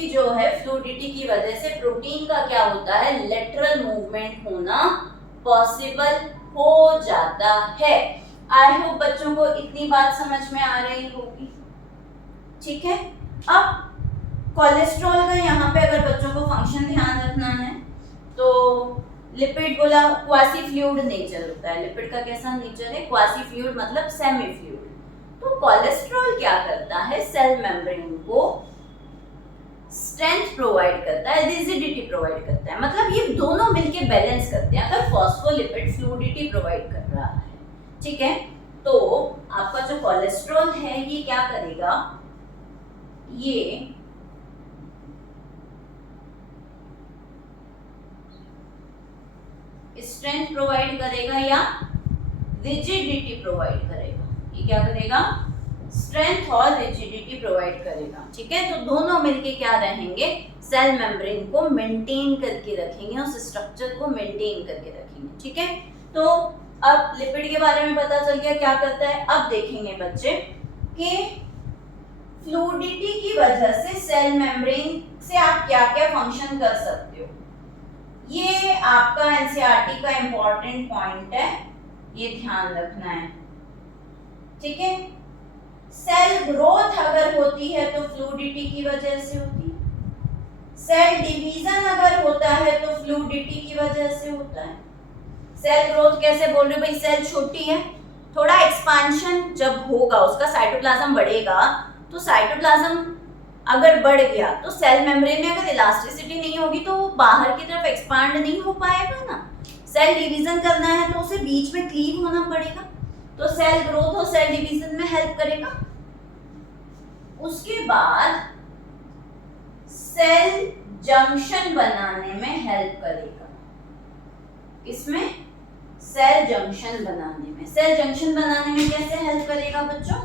जो है, फ्लूइडिटी की वजह से प्रोटीन का क्या होता है? लेटरल मूवमेंट होना पॉसिबल हो जाता है। आई होप बच्चों को इतनी बात समझ में आ रही होगी। ठीक है, अब कोलेस्ट्रॉल का यहाँ पे अगर बच्चों को फंक्शन ध्यान रखना है तो लिपिड बोला क्वासी फ्लूइड नेचर होता है। लिपिड का कैसा नेचर है? क्वासी फ्लूइड मतलब सेमी फ्लूइड। तो कोलेस्ट्रॉल क्या करता है? सेल मेम्ब्रेन को स्ट्रेंथ प्रोवाइड करता है, रिजिडिटी प्रोवाइड करता है, मतलब ये दोनों मिलके बैलेंस करते हैं। अगर फॉस्फोलिपिड फ्लूइडिटी प्रोवाइड कर रहा है, ठीक है, तो आपका जो कोलेस्ट्रॉल है ये क्या करेगा? ये स्ट्रेंथ प्रोवाइड करेगा या रिजिडिटी प्रोवाइड करेगा? ये क्या करेगा? स्ट्रेंथ और रिजिडिटी प्रोवाइड करेगा। ठीक है, तो दोनों मिलके क्या रहेंगे? सेल मेम्ब्रेन को मेंटेन करके रखेंगे, उस स्ट्रक्चर को मेंटेन करके रखेंगे। ठीक है, तो अब लिपिड के बारे में पता चल गया क्या करता है। अब देखेंगे बच्चे कि फ्लूइडिटी की वजह से सेल मेम्ब्रेन से आप क्या क्या फंक्शन कर सकते हो। ये आपका एनसीईआरटी का इंपॉर्टेंट पॉइंट है, ये ध्यान रखना है। ठीक है, सेल ग्रोथ अगर होती है तो फ्लूइडिटी की वजह से होती है। सेल डिवीजन अगर होता है तो फ्लूइडिटी की वजह से होता है। सेल ग्रोथ कैसे बोल रही हूँ भाई? सेल छोटी है, थोड़ा एक्सपांशन जब होगा, उसका साइटोप्लाज्म बढ़ेगा, तो साइटोप्लाज्म अगर बढ़ गया तो सेल मेम्ब्रेन में अगर इलास्टिसिटी नहीं होगी तो वो बाहर की तरफ एक्सपांड नहीं हो पाएगा ना। सेल डिवीजन करना है तो उसे बीच में क्लीव होना पड़ेगा, तो सेल ग्रोथ और सेल डिवीजन में हेल्प करेगा। उसके बाद सेल जंक्शन बनाने में हेल्प करेगा। किसमें? सेल जंक्शन बनाने में। सेल जंक्शन बनाने में कैसे हेल्प करेगा बच्चों?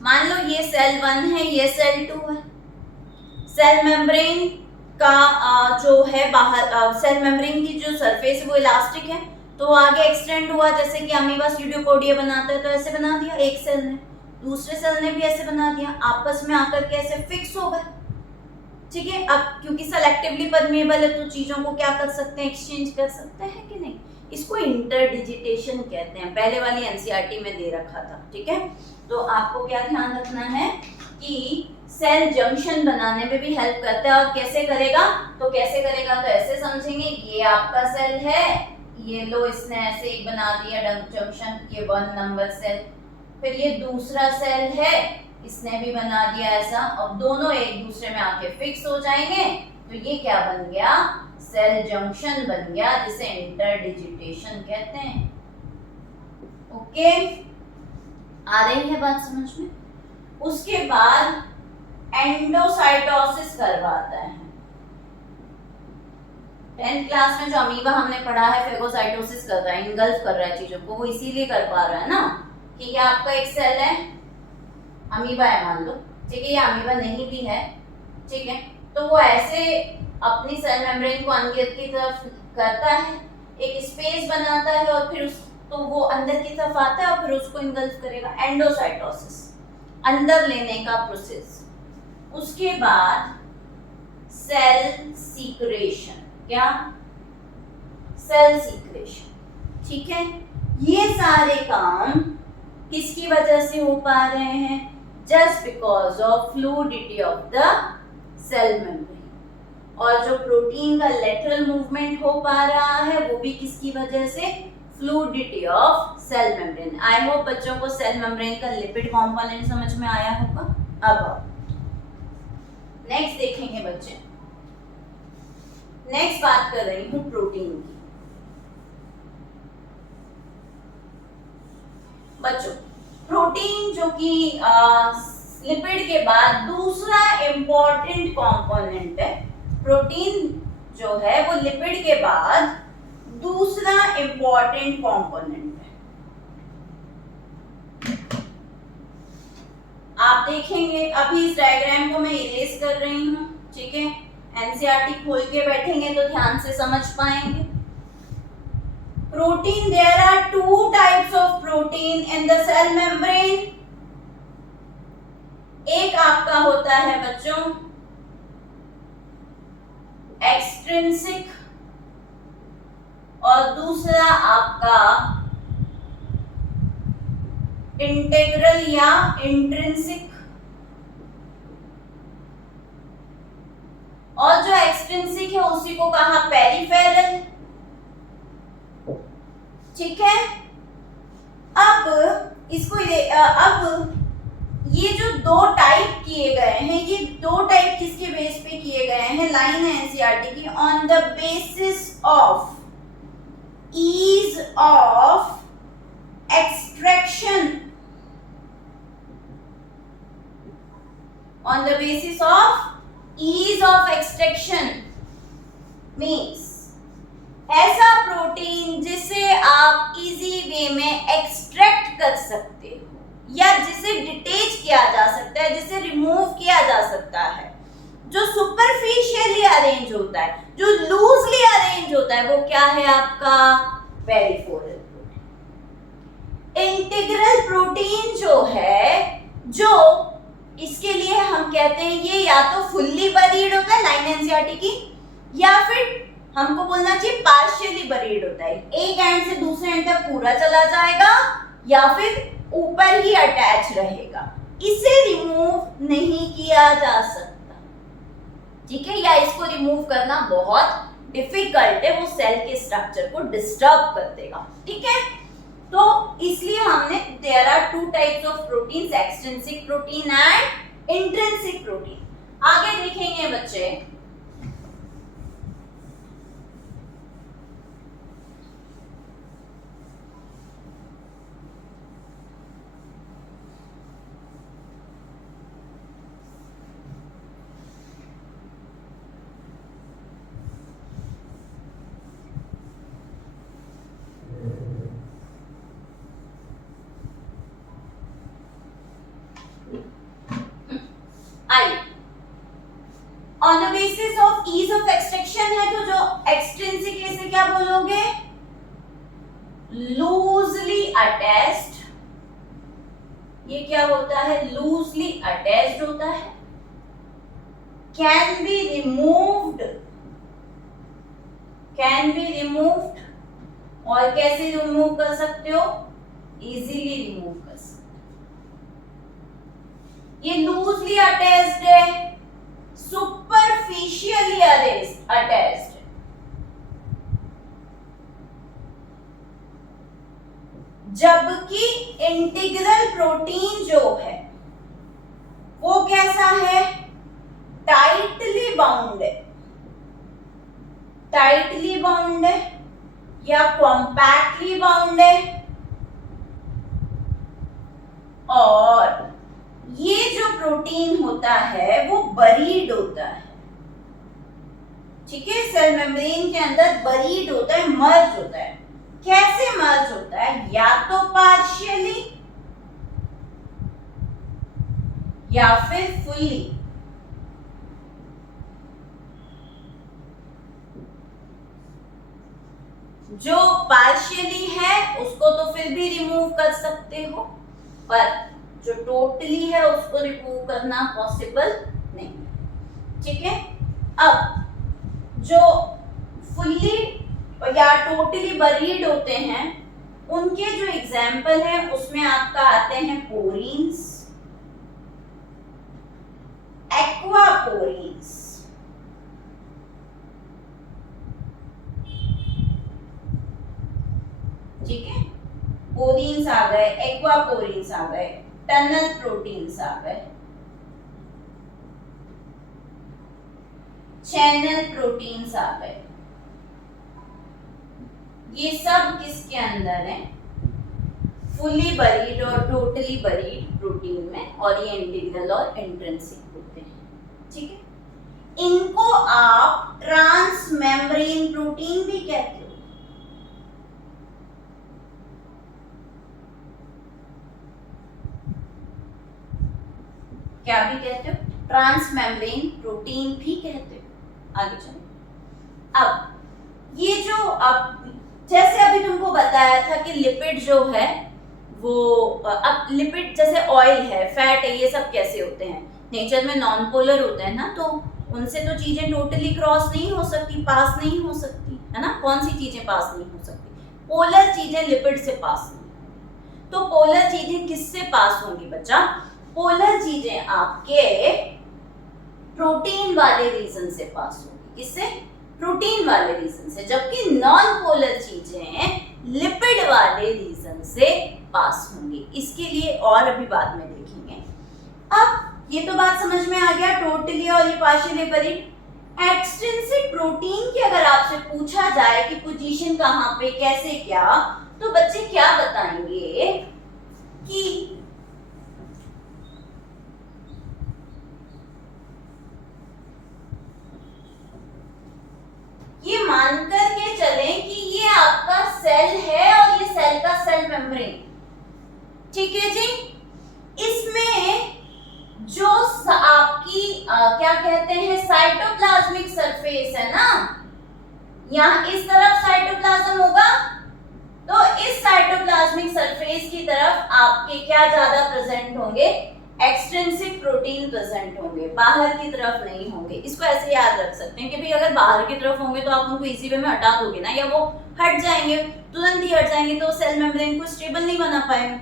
मान लो ये सेल 1 है, ये सेल 2 है। सेल मेम्ब्रेन का जो है बाहर, सेल मेम्ब्रेन की जो सरफेस है वो इलास्टिक है, तो आगे एक्सटेंड हुआ, जैसे कि अमीबा स्यूडोपोडिया बनाता है तो ऐसे बना दिया एक सेल ने, दूसरे सेल ने भी ऐसे बना दिया, आपस में आकर के ऐसे फिक्स हो गए। ठीक है, अब क्योंकि सेलेक्टिवली परमेएबल है तो चीजों को क्या कर सकते हैं? एक्सचेंज कर सकते हैं कि नहीं? इसको इंटरडिजिटेशन कहते हैं, पहले वाली एनसीईआरटी में दे रखा था। ठीक है, तो आपको क्या ध्यान रखना है कि सेल जंक्शन बनाने में भी हेल्प करता है। और कैसे करेगा? तो ऐसे समझेंगे, ये आपका सेल है, ये लो इसने ऐसे एक बना दिया जंक्शन, ये 1 नंबर सेल, फिर ये दूसरा सेल है, इसने भी बना दिया ऐसा, अब दोनों एक दूसरे में आके फिक्स हो जाएंगे, तो ये क्या बन गया? सेल जंक्शन बन गया, जिसे इंटरडिजिटेशन कहते हैं। ओके, आ रही है बात समझ में? उसके बाद एंडोसाइटोसिस करवाता है। 10th क्लास में जो अमीबा हमने पढ़ा है फेगोसाइटोसिस कर रहा है, इंगल्फ कर रहा है चीजों को, वो इसीलिए कर पा रहा है ना कि ये आपका एक सेल है, अमीबा है मान लो, ठीक है, ये अमीबा नहीं भी है, ठीक है, तो वो ऐसे अपनी सेल मेम्ब्रेन को अंदर की तरफ करता है, एक स्पेस बनाता है और फिर तो वो अंदर की तरफ आता है और फिर उसको इंगल्फ करेगा। एंडोसाइटोसिस, अंदर लेने का प्रोसेस। उसके बाद सेल सीक्रेशन। क्या? Cell secretion. ठीक है, ये सारे काम किसकी वजह से हो पा रहे हैं? Just because of fluidity of the cell membrane. और जो प्रोटीन का लेटरल मूवमेंट हो पा रहा है वो भी किसकी वजह से? Fluidity of cell membrane. I hope बच्चों को सेल मेम्ब्रेन का लिपिड कंपोनेंट समझ में आया होगा। अब नेक्स्ट देखेंगे बच्चे, नेक्स्ट बात कर रही हूँ प्रोटीन की। बच्चों, प्रोटीन जो कि लिपिड के बाद दूसरा इंपॉर्टेंट कंपोनेंट है। प्रोटीन जो है वो लिपिड के बाद दूसरा इंपॉर्टेंट कंपोनेंट है। आप देखेंगे, अभी इस डायग्राम को मैं इरेज कर रही हूं, ठीक है। एनसीईआरटी खोल के बैठेंगे तो ध्यान से समझ पाएंगे। Protein, there are two types of protein in the cell membrane. एक आपका होता है बच्चों एक्सट्रिंसिक और दूसरा आपका इंटीग्रल या इंट्रिंसिक। और जो एक्सट्रिंसिक है उसी को कहा पेरिफेरल, ठीक है। अब इसको अब ये जो दो टाइप किए गए हैं, ये दो टाइप किसके बेस पे किए गए हैं? लाइन है एनसीईआरटी की, on the basis of ease of extraction, on the basis of ease of extraction means ऐसा प्रोटीन जिसे आप इजी वे में एक्सट्रैक्ट कर सकते हो या जिसे डिटेच किया जा सकता है, जिसे रिमूव किया जा सकता है, जो सुपरफिशियली अरेंज होता है, जो लूजली अरेंज होता है, वो क्या है आपका? Peripheral protein. इंटीग्रल प्रोटीन जो है, जो इसके लिए हम कहते हैं ये या तो फुल्ली बरीड होता है, लाइन एनसीईआरटी की, या फिर हमको बोलना चाहिए पार्शियली बरीड होता है। एक एंड से दूसरे एंड तक पूरा चला जाएगा या फिर ऊपर ही अटैच रहेगा, इसे रिमूव नहीं किया जा सकता, ठीक है। या इसको रिमूव करना बहुत डिफिकल्ट है, वो सेल के स्ट्रक्चर को डिस्टर्ब कर देगा, ठीक है। तो इसलिए हमने there are two types of proteins, extrinsic protein and intrinsic protein. आगे देखेंगे बच्चे, on the basis of ease of extraction है, तो जो एक्सट्रिंसिक है इसे क्या बोलोगे? Loosely attached. ये क्या होता है? लूजली अटैच्ड होता है। Can be removed, can be removed, और कैसे रिमूव कर सकते हो? इजीली रिमूव कर सकते हो। ये लूजली अटैच्ड है, सुपरफिशियली अटैच्ड, जबकि इंटीग्रल प्रोटीन जो है वो कैसा है? टाइटली बाउंड है, टाइटली बाउंड है या कॉम्पैक्टली बाउंड है, और ये जो प्रोटीन होता है वो बरीड होता है, ठीक है। सेल मेम्ब्रेन के अंदर बरीड होता है, मर्ज होता है। कैसे मर्ज होता है? या तो पार्शियली या फिर फुल्ली। जो पार्शियली है उसको तो फिर भी रिमूव कर सकते हो, पर जो टोटली है उसको रिमूव करना पॉसिबल नहीं, ठीक है। अब जो फुल्ली या टोटली बरीड होते हैं उनके जो एग्जाम्पल है उसमें आपका आते हैं पोरीन्स, एक्वापोरीन्स, ठीक है। पोरीन्स आ गए, एक्वापोरीन्स आ गए, टनल प्रोटीन्स आ गए, चैनल प्रोटीन्स आ गए। ये सब किसके अंदर है? फुली बरीड और टोटली बरीड प्रोटीन में, और ये इंटीग्रल और इंट्रिंसिक होते हैं। ठीक है, इनको आप ट्रांस मेम्ब्रेन प्रोटीन भी कहते हो। क्या भी कहते हो? ट्रांस मेम्ब्रेन प्रोटीन भी कहते हो। आगे चलो। अब ये जो अब जैसे अभी तुमको बताया था कि लिपिड जो है वो अब लिपिड जैसे ऑयल है, फैट है, ये सब कैसे होते हैं? नेचर में नॉन पोलर होते हैं ना, तो उनसे तो चीजें टोटली क्रॉस नहीं हो सकती, पास नहीं हो सकती, है ना। कौन सी चीजें पास नहीं हो सकती? पोलर चीजें लिपिड से पास नहीं। तो पोलर चीजें किससे पास होंगी बच्चा? पोलर चीजें आपके प्रोटीन वाले रीजन से पास होंगी। किससे? प्रोटीन वाले रीजन से। जबकि नॉन पोलर चीजें लिपिड वाले रीजन से पास होंगी। इसके लिए और अभी बाद में देखेंगे। अब ये तो बात समझ में आ गया, टोटली और ये पार्शियली बरीड। एक्सट्रिंसिक प्रोटीन की अगर आपसे पूछा जाए कि पोजीशन कहाँ पे, कैसे, क्या, तो बच्चे क्या बताएंगे कि ये मानकर के चलें कि ये आपका सेल है और ये सेल का सेल मेम्ब्रेन। ठीक है जी। इसमें जो आपकी क्या कहते हैं, साइटोप्लाज्मिक सरफेस है ना, यहाँ इस तरफ साइटोप्लाज्म होगा, तो इस साइटोप्लाज्मिक सरफेस की तरफ आपके क्या ज्यादा प्रेजेंट होंगे? एक्सट्रिंसिक प्रोटीन प्रेजेंट होंगे, बाहर की तरफ नहीं होंगे। इसको ऐसे याद रख सकते हैं कि भाई अगर बाहर की तरफ होंगे तो आप उनको इजी वे में हटा दोगे ना, या वो हट जाएंगे, तुरंत ही हट जाएंगे, तो सेल मेम्ब्रेन को स्टेबल नहीं बना पाएगा,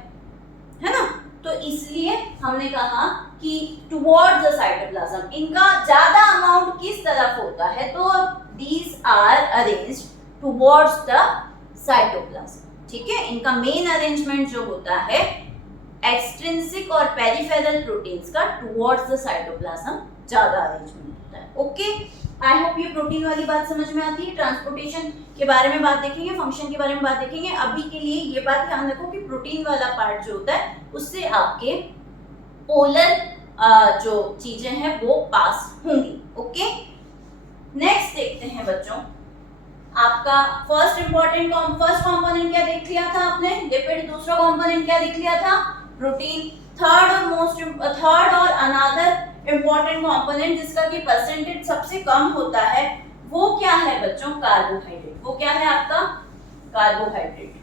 है ना। तो इसलिए हमने कहा कि टुवर्ड्स द साइटोप्लाज्म इनका ज्यादा अमाउंट किस तरफ होता है, तो these are arranged towards the cytoplasm. ठीक है, इनका मेन अरेंजमेंट जो होता है एक्सट्रिंसिक और पेरिफेरल प्रोटीन्स का टुवर्ड्स द साइटोप्लाज्म ज्यादा अरेंजमेंट होता है। ओके, आई होप ये प्रोटीन वाली बात समझ में आती है। ट्रांसपोर्टेशन के बारे में बात देखेंगे, फंक्शन के बारे में बात देखेंगे। अभी के लिए ये बात ध्यान रखो कि प्रोटीन वाला पार्ट जो होता है उससे आपके पोलर जो चीजें हैं वो पास होंगी। ओके, नेक्स्ट देखते हैं बच्चों, आपका फर्स्ट कंपोनेंट क्या देख लिया था आपने? लिपिड। दूसरा कंपोनेंट क्या देख लिया था? प्रोटीन। थर्ड और अनदर इंपॉर्टेंट कंपोनेंट जिसका कि परसेंटेज सबसे कम होता है वो क्या है बच्चों? कार्बोहाइड्रेट। वो क्या है आपका? कार्बोहाइड्रेट।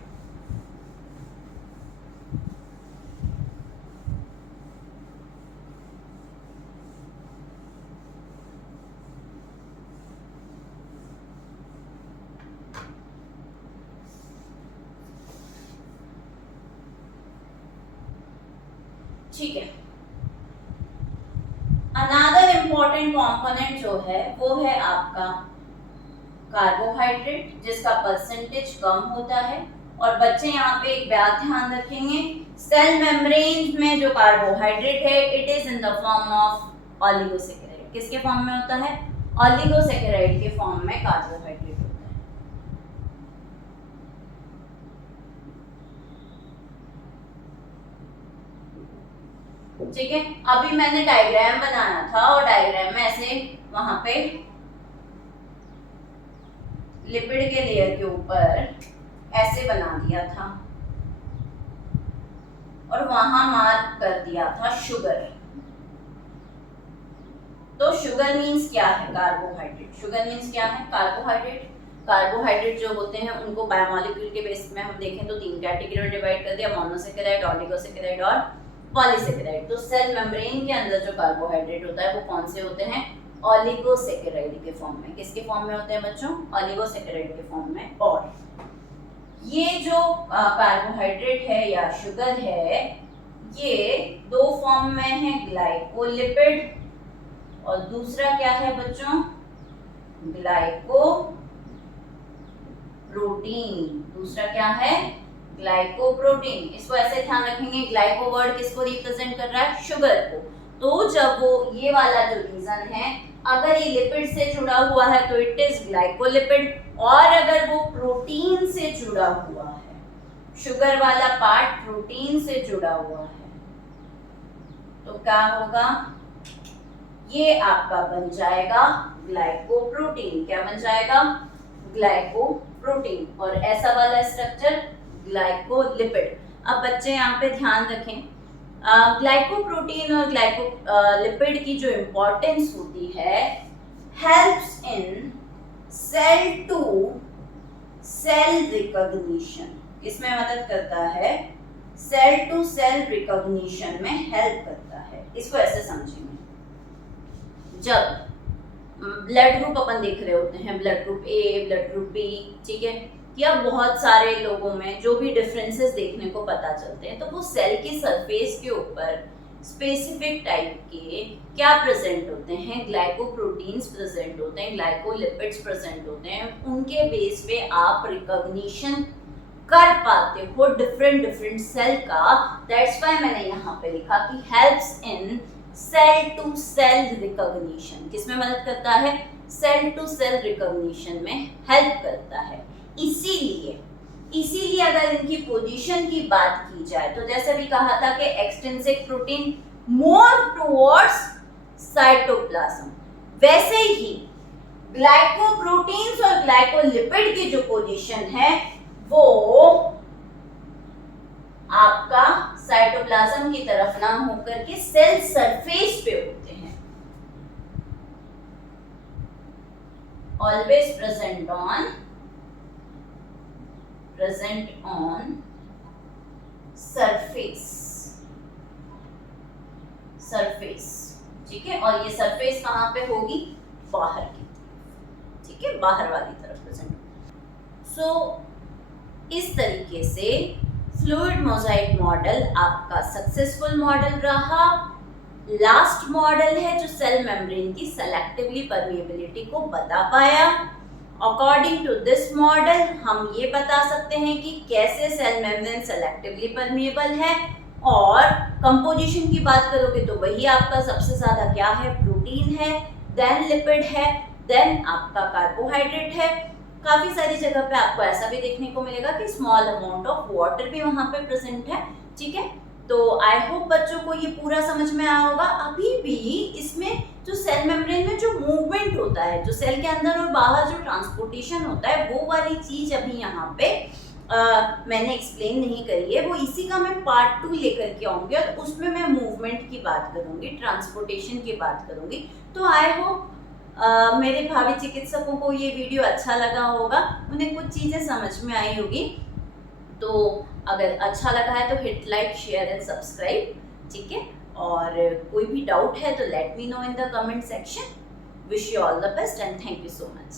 ठीक है, अनदर इंपॉर्टेंट कंपोनेंट जो है वो है आपका कार्बोहाइड्रेट, जिसका परसेंटेज कम होता है। और बच्चे यहाँ पे एक बात ध्यान रखेंगे, सेल मेम्ब्रेन में जो कार्बोहाइड्रेट है it is in the form of oligosaccharide. किसके फॉर्म में होता है? ऑलिगोसैकेराइड के फॉर्म में कार्बोहाइड्रेट होता है। ठीक है, अभी मैंने डायग्राम बनाया था और डायग्राम में ऐसे वहां पे लिपिड के लेयर के ऊपर ऐसे बना दिया था और वहां मार्क कर दिया था शुगर। तो शुगर मीन्स क्या है? कार्बोहाइड्रेट। शुगर मीन्स क्या है? कार्बोहाइड्रेट। कार्बोहाइड्रेट जो होते हैं उनको बायोमोलिक्यूल के बेस में हम देखें तो 3 कैटेगरी में डिवाइड कर दिया, मोनोसैकेराइड, ऑलिगोसैकेराइड और पॉलीसैकेराइड। तो सेल मेम्ब्रेन के अंदर जो कार्बोहाइड्रेट होता है वो कौन से होते हैं? ऑलिगोसैकेराइड के फॉर्म में। किसके फॉर्म में होते हैं बच्चों? ऑलिगोसैकेराइड के फॉर्म में। और ये जो कार्बोहाइड्रेट है या शुगर है ये दो फॉर्म में है, ग्लाइकोलिपिड और दूसरा क्या है बच्चों? ग्लाइकोप्रोटीन। दूसरा क्या है? ग्लाइकोप्रोटीन। इसको ऐसे ध्यान रखेंगे, ग्लाइको वर्ड किसको रिप्रेजेंट कर रहा है? शुगर को। तो जब वो ये वाला जो रीजन है अगर ये लिपिड से जुड़ा हुआ है तो इट इज ग्लाइकोलिपिड, और अगर वो प्रोटीन से जुड़ा हुआ है, शुगर वाला पार्ट प्रोटीन से जुड़ा हुआ है, तो क्या होगा, ये आपका बन जाएगा ग्लाइकोप्रोटीन। क्या बन जाएगा, ग्लाइकोप्रोटीन। और ऐसा वाला स्ट्रक्चर ग्लाइकोलिपिड। अब बच्चे यहाँ पे ध्यान रखें, ग्लाइकोप्रोटीन और ग्लाइकोलिपिड की जो इंपॉर्टेंस होती है, helps in cell to cell recognition. इसमें मदद करता है, सेल टू सेल रिकॉग्निशन में हेल्प करता है। इसको ऐसे समझेंगे, जब ब्लड ग्रुप अपन देख रहे होते हैं, blood group A, blood group B, ठीक है, या बहुत सारे लोगों में जो भी डिफरेंसेस देखने को पता चलते हैं, तो वो सेल की सरफेस के ऊपर स्पेसिफिक टाइप के क्या प्रेजेंट होते हैं, ग्लाइकोप्रोटीन्स प्रेजेंट होते हैं, ग्लाइकोलिपिड्स प्रेजेंट होते हैं। उनके बेस पे आप रिकॉग्निशन कर पाते हो डिफरेंट सेल का। दैट्स व्हाई मैंने यहाँ पे लिखा कि helps in cell to cell recognition. किसमें मदद करता है, सेल टू सेल रिकॉग्निशन में हेल्प करता है। इसीलिए अगर इनकी पोजीशन की बात की जाए, तो जैसे भी कहा था कि extrinsic protein more towards cytoplasm, वैसे ही ग्लाइकोप्रोटीन्स और ग्लाइकोलिपिड की जो पोजीशन है वो आपका साइटोप्लाज्म की तरफ ना होकर के सेल सरफेस पे होते हैं। ऑलवेज प्रेजेंट ऑन सरफेस, ठीक है। और ये सरफेस कहाँ पे होगी, बाहर की, ठीक है, बाहर वाली तरफ प्रेजेंट। सो इस तरीके से फ्लूइड मोजाइक मॉडल आपका सक्सेसफुल मॉडल रहा। लास्ट मॉडल है जो सेल मेम्ब्रेन की सेलेक्टिवली परमिएबिलिटी को बता पाया। अकॉर्डिंग टू दिस मॉडल हम ये बता सकते हैं कि कैसे सेल मेम्ब्रेन सेलेक्टिवली परमिएबल है। और कंपोजिशन की बात करोगे तो वही आपका सबसे ज्यादा क्या है, प्रोटीन है, देन लिपिड है, देन आपका कार्बोहाइड्रेट है। काफी सारी जगह पे आपको ऐसा भी देखने को मिलेगा कि स्मॉल अमाउंट ऑफ वाटर भी वहां पे प्रेजेंट है, ठीक है। तो आई होप बच्चों को ये पूरा समझ में आया होगा। अभी भी इसमें जो सेल मेम्ब्रेन में जो मूवमेंट होता है, जो सेल के अंदर और बाहर जो ट्रांसपोर्टेशन होता है, वो वाली चीज अभी यहाँ पे मैंने एक्सप्लेन नहीं करी है। वो इसी का मैं पार्ट 2 लेकर के आऊंगी और उसमें मैं मूवमेंट की बात करूंगी, ट्रांसपोर्टेशन की बात करूंगी। तो आई होप मेरे भावी चिकित्सकों को ये वीडियो अच्छा लगा होगा, उन्हें कुछ चीज़ें समझ में आई होगी। तो अगर अच्छा लगा है तो hit like, share and subscribe, ठीक है। और कोई भी डाउट है तो let me know in the comment section. Wish you all the best and thank you so much.